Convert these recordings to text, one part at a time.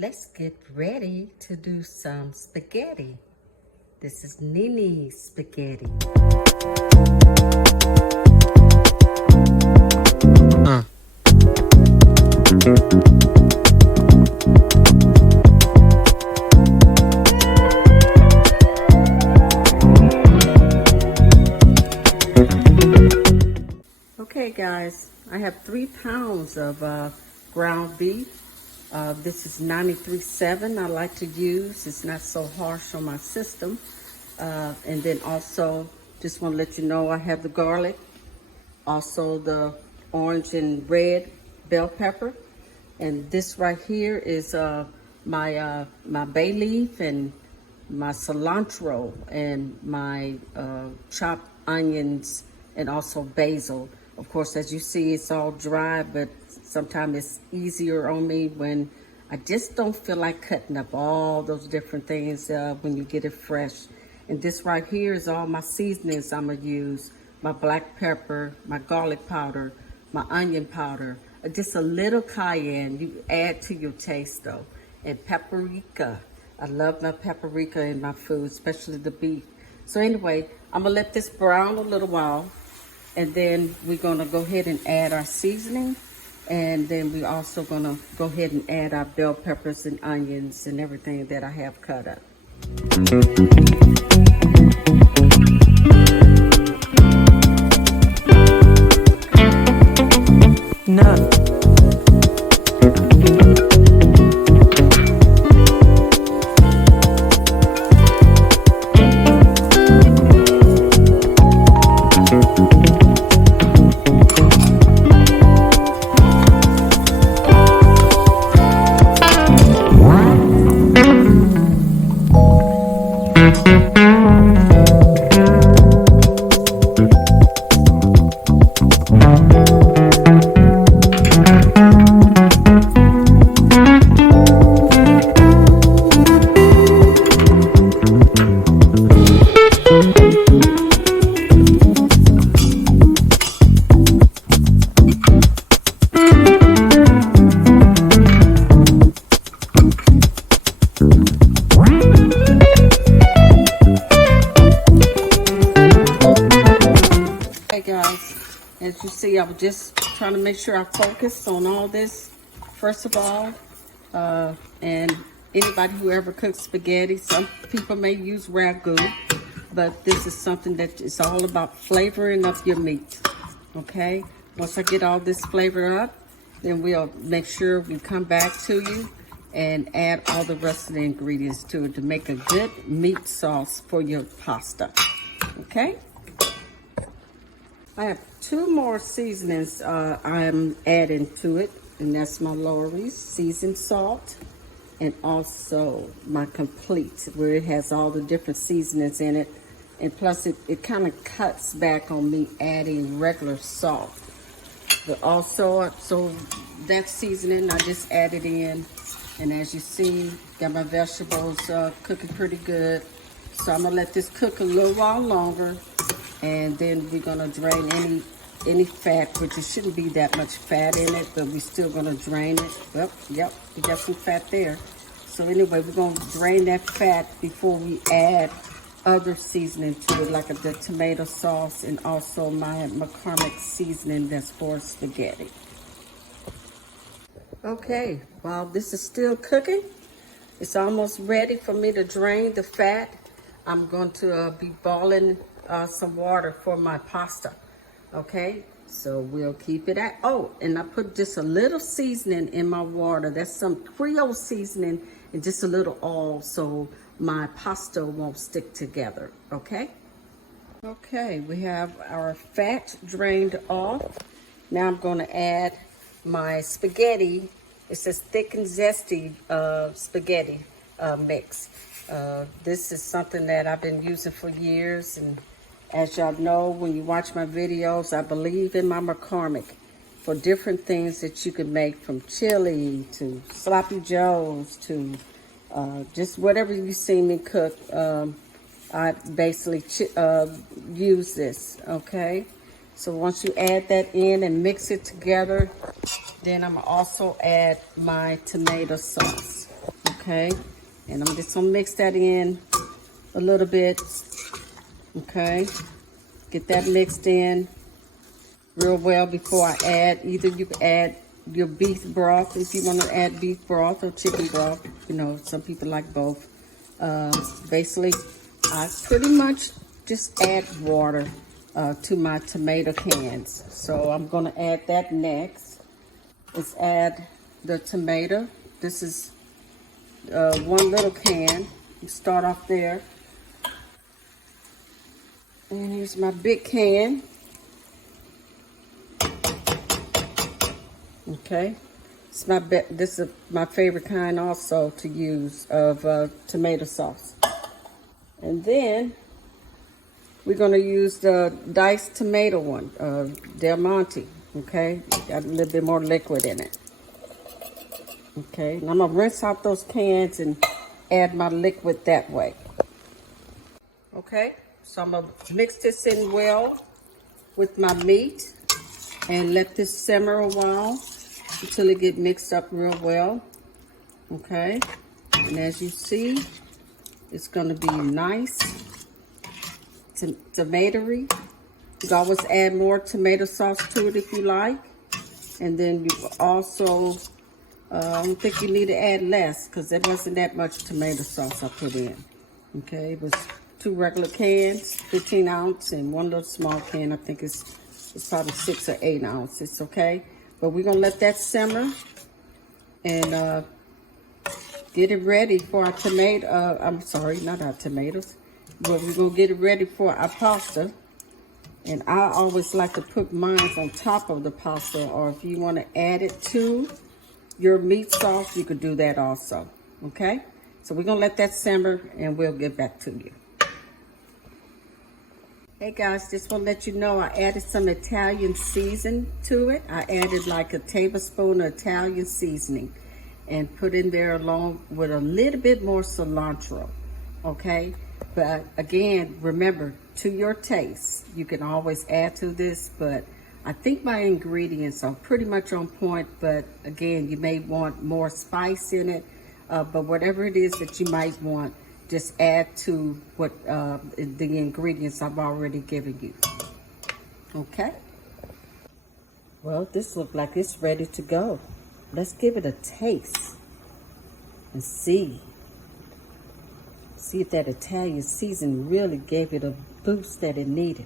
Let's get ready to do some spaghetti. This is Nene spaghetti. Okay guys, I have 3 pounds of ground beef. This is 93.7 I like to use. It's not so harsh on my system. And then also, just want to let you know I have the garlic, also the orange and red bell pepper. And this right here is my bay leaf and my cilantro and my chopped onions and also basil. Of course, as you see, it's all dry, but sometimes it's easier on me when I just don't feel like cutting up all those different things when you get it fresh. And this right here is all my seasonings I'm gonna use. My black pepper, my garlic powder, my onion powder, just a little cayenne. You add to your taste though. And paprika. I love my paprika in my food, especially the beef. So anyway, I'm gonna let this brown a little while, and then we're gonna go ahead and add our seasoning. And then we're also gonna go ahead and add our bell peppers and onions and everything that I have cut up. None. As you see, I was just trying to make sure I focus on all this, first of all. And anybody who ever cooks spaghetti, some people may use ragu, but this is something that is all about flavoring up your meat, okay? Once I get all this flavor up, then we'll make sure we come back to you and add all the rest of the ingredients to it to make a good meat sauce for your pasta, okay? I have 2 more seasonings I'm adding to it, and that's my Lawry's seasoned salt and also my complete, where it has all the different seasonings in it. And plus it kind of cuts back on me adding regular salt. But also, so that seasoning I just added in, and as you see, got my vegetables cooking pretty good. So I'm gonna let this cook a little while longer, and then we're gonna drain any fat, which it shouldn't be that much fat in it, but we're still gonna drain it. Well, yep, we got some fat there. So anyway, we're gonna drain that fat before we add other seasoning to it, like the tomato sauce and also my McCormick seasoning that's for spaghetti. Okay, while this is still cooking, it's almost ready for me to drain the fat. I'm going to be boiling some water for my pasta, okay? So we'll keep it at, oh, and I put just a little seasoning in my water. That's some Creole seasoning and just a little oil so my pasta won't stick together, okay? Okay, we have our fat drained off. Now I'm gonna add my spaghetti. It's this thick and zesty spaghetti mix. This is something that I've been using for years, and as y'all know, when you watch my videos, I believe in my McCormick for different things that you can make, from chili to sloppy joes to just whatever you see me cook. I basically use this, okay? So once you add that in and mix it together, then I'm gonna also add my tomato sauce. okay? And I'm just gonna mix that in a little bit, okay? Get that mixed in real well before I add. Either you can add your beef broth if you want to add beef broth or chicken broth. You know, some people like both. Basically, I pretty much just add water to my tomato cans. So I'm gonna add that next. Let's add the tomato. This is one little can. You start off there. And here's my big can. Okay, this is my favorite kind also to use of tomato sauce. And then we're gonna use the diced tomato one, Del Monte. Okay, got a little bit more liquid in it. Okay, and I'm gonna rinse out those cans and add my liquid that way. Okay, so I'm gonna mix this in well with my meat and let this simmer a while until it get mixed up real well. Okay, and as you see, it's gonna be nice, tomatoey. You can always add more tomato sauce to it if you like. And then you also, I don't think you need to add less because there wasn't that much tomato sauce I put in. Okay, it was 2 regular cans, 15 ounce, and 1 little small can. I think it's probably 6 or 8 ounces, okay? But we're gonna let that simmer and get it ready for our tomato, I'm sorry, not our tomatoes, but we're gonna get it ready for our pasta. And I always like to put mine on top of the pasta, or if you wanna add it to your meat sauce, you could do that also, okay? So we're gonna let that simmer and we'll get back to you. Hey guys, just want to let you know I added some Italian season to it. I added like a tablespoon of Italian seasoning and put in there along with a little bit more cilantro, okay? But again, remember, to your taste, you can always add to this, but I think my ingredients are pretty much on point, but again, you may want more spice in it, but whatever it is that you might want, just add to what the ingredients I've already given you. Okay? Well, this looks like it's ready to go. Let's give it a taste and see. See if that Italian season really gave it a boost that it needed.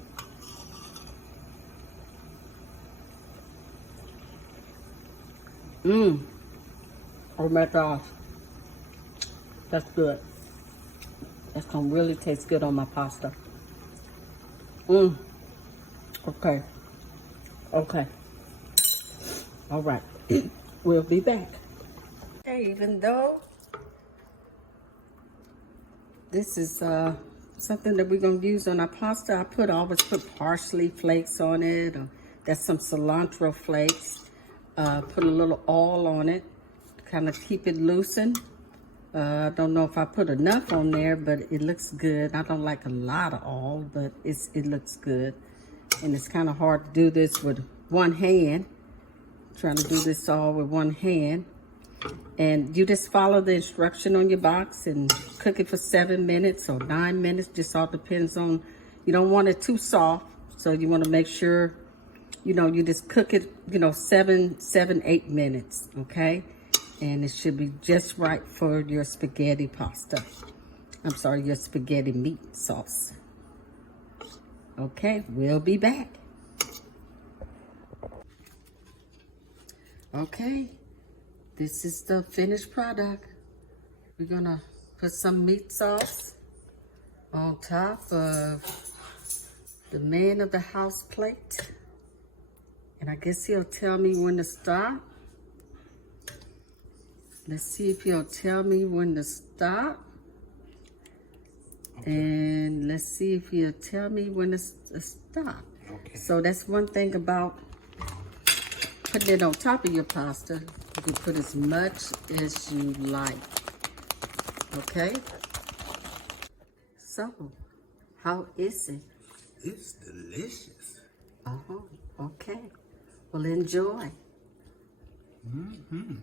Oh my gosh. That's good. That's gonna really taste good on my pasta. Okay. Okay. All right. We'll be back. Okay, even though this is something that we're gonna use on our pasta, I always put parsley flakes on it, or that's some cilantro flakes. Put a little oil on it, kind of keep it loosened. I don't know if I put enough on there, but it looks good. I don't like a lot of oil, but it looks good. And it's kind of hard to do this with one hand. Trying to do this all with one hand. And you just follow the instruction on your box and cook it for 7 minutes or 9 minutes. Just all depends on, you don't want it too soft. So you want to make sure, you know, you just cook it, you know, 8 minutes, okay? And it should be just right for your spaghetti pasta. I'm sorry, your spaghetti meat sauce. Okay, we'll be back. Okay, this is the finished product. We're gonna put some meat sauce on top of the man of the house plate. And I guess he'll tell me when to stop. Let's see if he'll tell me when to stop. Okay. And let's see if he'll tell me when to stop. Okay. So that's one thing about putting it on top of your pasta. You can put as much as you like. Okay? So, how is it? It's delicious. Oh, okay. Well, enjoy. Mm-hmm.